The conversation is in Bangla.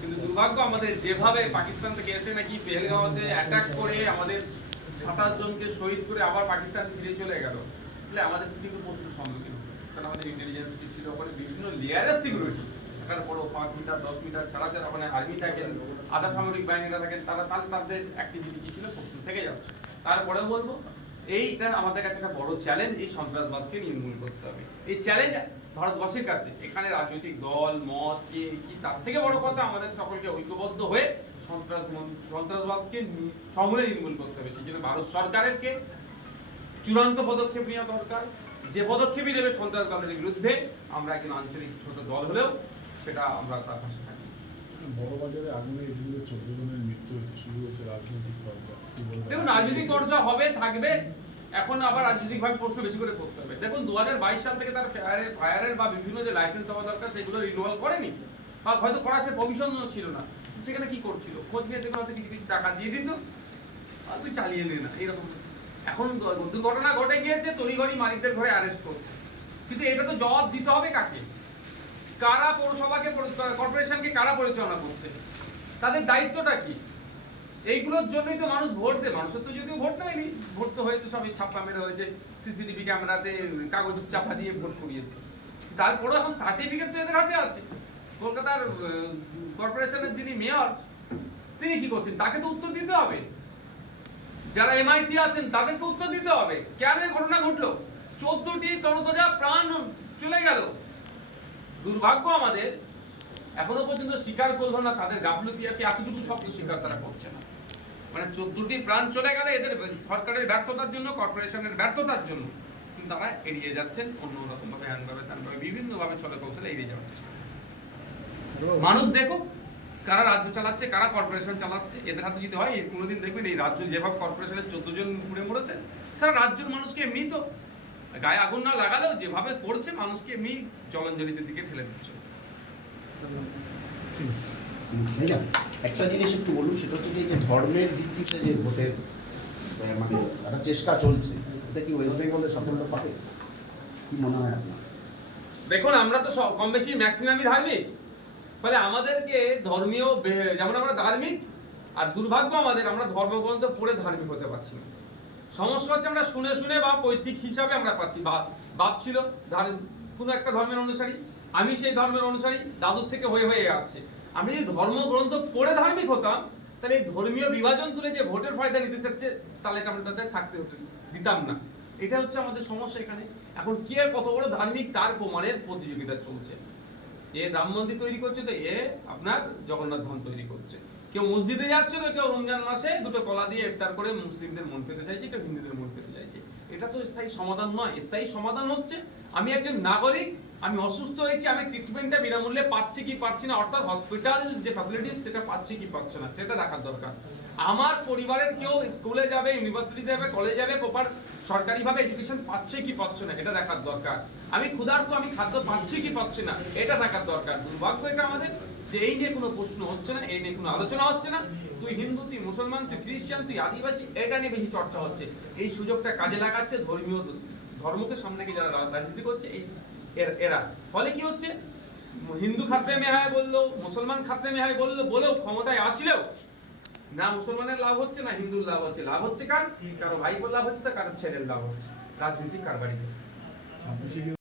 কিন্তু দুর্ভাগ্য আমাদের যেভাবে পাকিস্তান থেকে এসে নাকি পেহেলগাঁওতে অ্যাটাক করে আমাদের 27 জনকে শহীদ করে আবার পাকিস্তান ফিরে চলে গেল, তাহলে আমাদের কিন্তু প্রশ্নের সম্মুখীন হতো। কারণ আমাদের ইন্টেলিজেন্স কি ছিল, ওখানে বিভিন্ন লেয়ারের সিকিউরিটি থাকার পরও 5 মিটার 10 মিটার ছাড়া ছাড়া ওখানে আর্মি থাকেন, আধা সামরিক বাহিনীরা থাকেন, তারা তাদের অ্যাক্টিভিটি কি ছিল প্রশ্ন থেকে যাচ্ছে। তারপরেও বলবো এইটা আমাদের কাছে একটা বড় চ্যালেঞ্জ, এই সন্ত্রাসবাদকে নির্মূল করতে হবে। এই চ্যালেঞ্জ ভারতবর্ষের কাছে, এখানে রাজনৈতিক দল মত কে কি তার থেকে বড় কথা আমাদের সকলকে ঐক্যবদ্ধ হয়ে সন্ত্রাসবাদকে সমূলে নির্মূল করতে হবে। সেই জন্য ভারত সরকারেরকে চূড়ান্ত পদক্ষেপ নেওয়া দরকার। যে পদক্ষেপই দেবে সন্ত্রাসবাদের বিরুদ্ধে, আমরা একজন আঞ্চলিক ছোট দল হলেও সেটা আমরা তার পাশে থাকি। বড়বাজারে আগুনে 14 জনের মৃত্যু হয়েছে, শুরু হয়েছে রাজনৈতিক চর্চা। দেখুন, রাজনৈতিক চর্চা হবে, থাকবে, এখন আবার রাজনৈতিকভাবে প্রশ্ন বেশি করে করতে হবে। দেখুন 2022 সাল থেকে তার ফায়ারের বা বিভিন্ন যে লাইসেন্স হওয়া দরকার সেগুলো রিনিউয়াল করেনি, বা হয়তো করার সে প্রভিশন ছিল না। সেখানে কি করছিল, খোঁজ নিয়ে দেখুন হয়তো কিছু কিছু টাকা দিয়ে দিত আর তুই চালিয়ে নে না, এরকম। এখন দুর্ঘটনা ঘটে গিয়েছে, তড়িঘড়ি মালিকদের ঘরে অ্যারেস্ট করছে, কিন্তু এটা তো জবাব দিতে হবে কাকে? কারা পৌরসভাকে কর্পোরেশনকে কারা পরিচালনা করছে, তাদের দায়িত্বটা কি? এইগুলোর জন্যই তো মানুষ ভোট দেয়। মানুষের তো যদিও ভোট নেয়নি, ভোট তো হয়েছে সবই ছাপ্পা মেরে হয়েছে, সিসিটিভি ক্যামেরাতে কাগজ চাপা দিয়ে ভোট করিয়েছে। তারপরেও এখন সার্টিফিকেট তো এদের হাতে আছে। কলকাতার কর্পোরেশনের যিনি মেয়র, তিনি কি করছেন? তাকে তো উত্তর দিতে হবে। যারা এমআইসি আছেন তাদেরকে উত্তর দিতে হবে, কেন এই ঘটনা ঘটলো। 14টি তরতাজা প্রাণ চলে গেল। দুর্ভাগ্য আমাদের এখনো পর্যন্ত স্বীকার করলো না তাদের গাফলতি আছে, এতটুকু শব্দ স্বীকার তারা করছে না। মানে 14টি প্রাণ চলে গেলে এদের সরকারের ব্যর্থতার জন্য, কর্পোরেশনের ব্যর্থতার জন্য, কিন্তু তারা এড়িয়ে যাচ্ছেন অন্যরকম ভাবে, হ্যানভাবে তানভাবে বিভিন্ন ভাবে চলে কৌশলে এড়িয়ে যাচ্ছে। মানুষ দেখুক কারা রাজ্য চালাচ্ছে, কারা কর্পোরেশন চালাচ্ছে। এদের হাতে যদি হয়, কোনোদিন দেখবেন এই রাজ্য যেভাবে কর্পোরেশনের 14 জন পুড়ে মরেছে, সারা রাজ্যের মানুষকে এমনি তো গায়ে আগুন না লাগালেও যেভাবে করছে মানুষকে এমনি জলাঞ্জলিদের দিকে ঠেলে দিচ্ছে। একটা জিনিস একটু বলুন, সেটা হচ্ছে যে ধর্মের ভিত্তিতে যে ভোটের মানে একটা চেষ্টা চলছে, এটা কি ওয়েস্ট বেঙ্গলে সাফল্য পাবে, কি মনে হয় আপনার? দেখুন, আমরা তো কম বেশি ম্যাক্সিমামই ধার্মিক, ফলে আমাদেরকে ধর্মীয়, যেমন আমরা ধার্মিক, আর দুর্ভাগ্য আমাদের আমরা ধর্মগ্রন্থ পড়ে ধার্মিক হতে পারছি না। সমস্যা হচ্ছে আমরা শুনে শুনে বা পৈতৃক হিসাবে আমরা পাচ্ছি। বাপ ছিল কোনো একটা ধর্মের অনুসারী, আমি সেই ধর্মের অনুসারী, দাদুর থেকে হয়ে হয়ে আসছে। আমি যদি ধর্মগ্রন্থ পড়ে ধার্মিক হতাম, তাহলে এই ধর্মীয় বিভাজন তুলে যে ভোটের ফায়দা নিতে চাচ্ছে, তাহলে এটা আমরা তাদের সাকসেস দিতাম না। এটা হচ্ছে আমাদের সমস্যা এখানে। এখন কে কত বড় ধার্মিক তার প্রমাণের প্রতিযোগিতা চলছে। এ রাম মন্দির তৈরি করছে, তো এ আপনার জগন্নাথ ধাম তৈরি করছে। কেউ মসজিদে যাচ্ছে, তো কেউ রমজান মাসে দুটো কলা দিয়ে ইফতার করে মুসলিমদের মন পেতে চাইছে, কেউ হিন্দুদের মন পেতে চাইছে। এটা তো স্থায়ী সমাধান নয়। স্থায়ী সমাধান হচ্ছে আমি একজন নাগরিক, আমি অসুস্থ হয়েছি, আমি ট্রিটমেন্টটা বিনামূল্যে পাচ্ছি কি পাচ্ছি না, অর্থাৎ হসপিটাল যে ফ্যাসিলিটিস সেটা পাচ্ছি কি পাচ্ছি না, সেটা দেখার দরকার। আমার পরিবারের কেউ স্কুলে যাবে, ইউনিভার্সিটিতে যাবে, কলেজে যাবে, প্রপার সরকারিভাবে এডুকেশন পাচ্ছে কি পাচ্ছে না, এটা দেখার দরকার। আমি ক্ষুধার্ত, আমি খাদ্য পাচ্ছি কি পাচ্ছি না, এটা দেখার দরকার। দুর্ভাগ্য এটা আমাদের যে এই নিয়ে কোনো প্রশ্ন হচ্ছে না, এই নিয়ে কোনো আলোচনা হচ্ছে না। তুই হিন্দু, তুই মুসলমান, তুই খ্রিস্টান, তুই আদিবাসী, এটা নিয়ে বেশি চর্চা হচ্ছে। এই সুযোগটা কাজে লাগাচ্ছে ধর্মকে সামনে গিয়ে যারা রাজনীতি করছে এরা। ফলে কি হচ্ছে, হিন্দু খাতরে মে হায় বললো, মুসলমান খাতরে মে হায় বলেও ক্ষমতায় আসলেও না মুসলমানের লাভ হচ্ছে না হিন্দুর লাভ হচ্ছে। লাভ হচ্ছে কারো ভাইপোর লাভ হচ্ছে, তো কারো ছেলের লাভ হচ্ছে, রাজনৈতিক কারবারি।